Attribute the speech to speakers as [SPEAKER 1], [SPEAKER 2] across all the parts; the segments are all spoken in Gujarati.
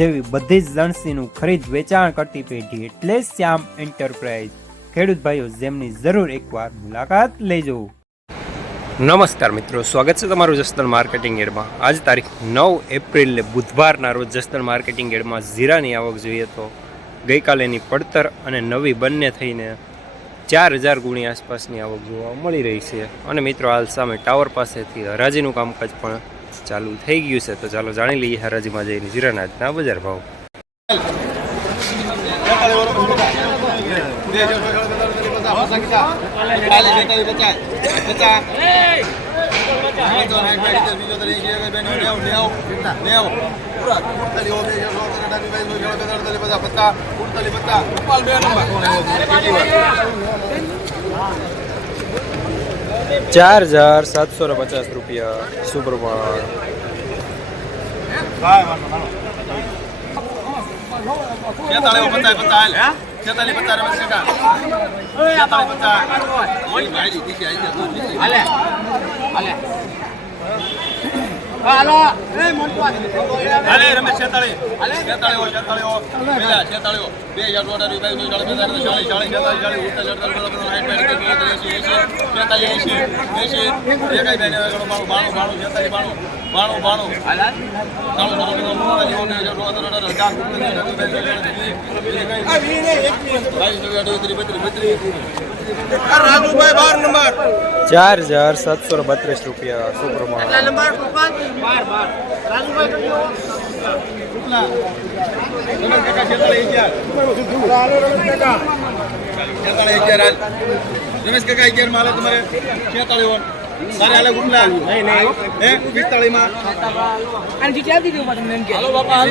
[SPEAKER 1] જેવી બધી જ લણસીનું ખરીદ વેચાણ કરતી પેઢી એટલે શ્યામ એન્ટરપ્રાઇઝ. ખેડૂત ભાઈઓ, જેમની જરૂર એકવાર મુલાકાત લેજો. નમસ્કાર મિત્રો, સ્વાગત છે તમારું જસદણ માર્કેટિંગ એડમાં. આજ તારીખ નવ એપ્રિલ, બુધવારના રોજ જસદણ માર્કેટિંગ એડમાં જીરાની આવક જોઈએ તો ગઈકાલેની પડતર અને નવી બંને થઈને ચાર હજાર ગુણી આસપાસની આવક જોવા મળી રહી છે. અને મિત્રો, હાલ સામે ટાવર પાસેથી હરાજીનું કામકાજ પણ ચાલુ થઈ ગયું છે તો ચાલો જાણી લઈએ હરાજીમાં જઈને જીરાના આજના બજાર ભાવ ચાર હજાર સાતસો ને પચાસ રૂપિયા. સુપ્રમાણ.
[SPEAKER 2] હાલે રમેશ છેતાળી છેતાળી હોય પેલા છેતાળી બે હજાર દોઢ રૂપિયા ચાલીસ ચાલીસ છેતાલીસ ચાલીસ એસી એસી એકાઈ બેન બાણું બાણું બાણું છેતાલીસ બાણું બાણું બાણું
[SPEAKER 1] ચાર હજાર સાતસો બત્રીસ રૂપિયા
[SPEAKER 2] રમેશ કાકા અગિયાર છેતાળી અગિયાર હાલ.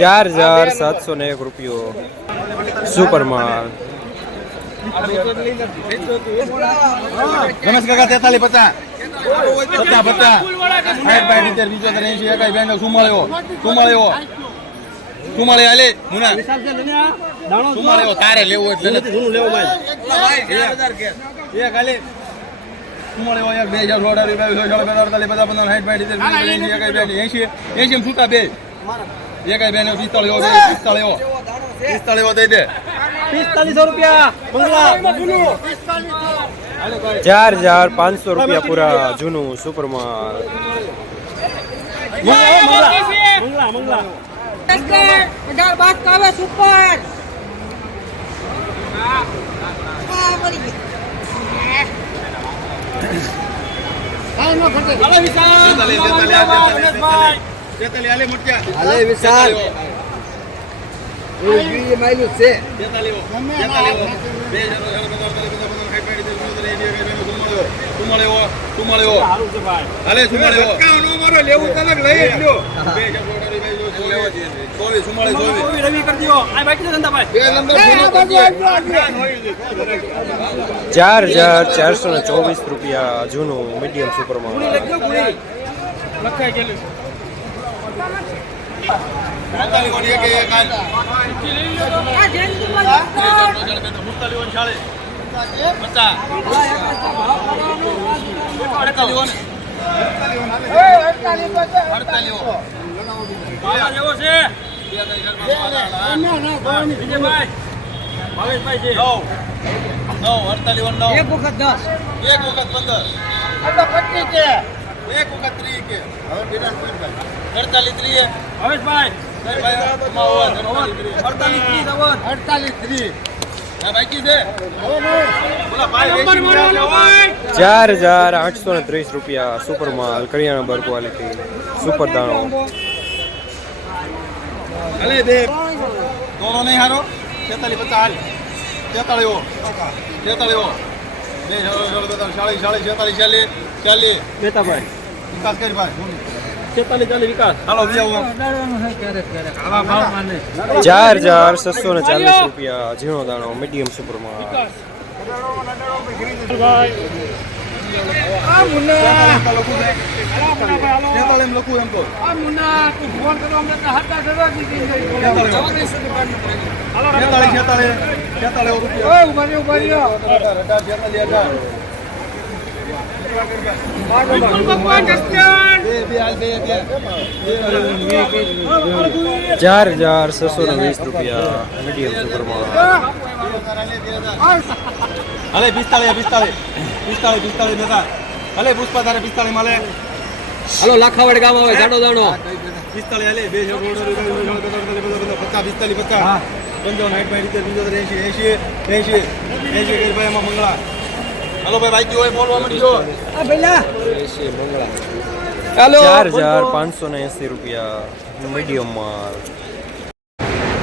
[SPEAKER 1] ચાર હજાર સાતસો ને એક રૂપિયો સુપરમાલ.
[SPEAKER 2] રમેશ કાકા તેતાલીસ પચાસ. પચાસ પચાસ. સાઠ બાય સિત્તેર બીજો તને એસી એકાઈ બેન સુમાળ્યો સુમાળ્યો સુમાળે હાલે મુના. સુમાળ્યો તારે લેવો એટલે જૂનું ભાઈ એક હાલે. એક બે હજાર સોળ બે હજાર અડતાલીસ બધા પંદર સાઠ બાય સિત્તેર બીજો એસી એકાઈ બેન એસી એસી છૂટા બે. એકાઈ બેન પિસ્તાળીઓ બે પિસ્તાળીઓ પિસ્તાળીઓ દઈ દે.
[SPEAKER 3] પિસ્તાલીસો રૂપિયા
[SPEAKER 1] ચાર હજાર પાંચસો રૂપિયા પૂરા જૂનું સુપરમાલ
[SPEAKER 3] મંગલા મંગલા
[SPEAKER 4] અઢાર બાદ કાવે સુપર.
[SPEAKER 2] તેતાલીસ તેતાલીસ લઈ તેતાલીસ હાલે. મોટિયા હાલે વિશાલ
[SPEAKER 3] રવિ કરી દો આ બાકી છે ધંધાભાઈ
[SPEAKER 1] ચાર હજાર ચારસો ને ચોવીસ રૂપિયા જૂનું મીડિયમ સુપરમાલ
[SPEAKER 3] લખાઈ ગયેલું એવો છે. વિજયભાઈ ભાવેશભાઈ છે
[SPEAKER 2] એક
[SPEAKER 3] એક વખત દસ
[SPEAKER 2] વખત પંદર એક વખત ત્રીસ કે હવે અડતાલીસ ત્રીસ
[SPEAKER 3] ભાવેશભાઈ
[SPEAKER 2] અડતાલીસ ત્રીસ અડતાલીસ ત્રીસ બાકી છે બોલા ભાઈ વેચી ગયા છે, હો.
[SPEAKER 1] ચાર હજાર આઠસો ને ત્રીસ રૂપિયા સુપર માલ કરિયાણા બર ક્વોલિટી સુપર દાણો
[SPEAKER 2] અલે બે દોરો નહીં હારો. તેતાલીસ પચાસ. તેતાળીઓ તેતાળીઓ બે ચાલીસ ચાલીસ છેતાલીસ ચાલીસ ચાલીસ.
[SPEAKER 3] બેતાભાઈ.
[SPEAKER 2] વિકાસ કરી ભાઈ
[SPEAKER 3] ચાલીસ વિકાસ.
[SPEAKER 2] હાલો
[SPEAKER 1] ચાર હજાર છસો ને ચાલીસ રૂપિયા ઝીણો દાણો મીડિયમ માલ
[SPEAKER 2] તેતાલીસ લખું એમ તો હાલ બે બે
[SPEAKER 1] ચાર હજાર છસો ને વીસ રૂપિયા મીડિયમ સુપર માલ
[SPEAKER 2] હલે પિસ્તાળીસ પિસ્તાળીસ. પિસ્તાળીસ પિસ્તાળીસ નતા. હલે પુષ્પા તારે પિસ્તાળીસ માલે
[SPEAKER 3] હલો લાખાવાડ ગામ આવે જાડો જાડો
[SPEAKER 2] પિસ્તાળીસ હલે બે પચાસ પિસ્તાળીસ પચાસ. પંચાવન સાઠ પાંચ રીતે બીજો એસી એસી એસી એસી કરી ભાઈ એમાં મંગળા. હલો ભાઈ બાઈક હોય બોલવા માંડજો.
[SPEAKER 1] ચાર હજાર પાંચસો ને એસી રૂપિયા મીડિયમ માલ.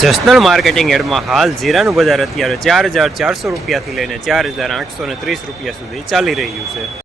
[SPEAKER 1] જસનલ માર્કેટિંગ એડમાં હાલ જીરાનું બજાર અત્યારે ચાર હજાર ચારસો રૂપિયાથી લઈને ચાર હજાર આઠસો ને ત્રીસ રૂપિયા સુધી ચાલી રહ્યું છે.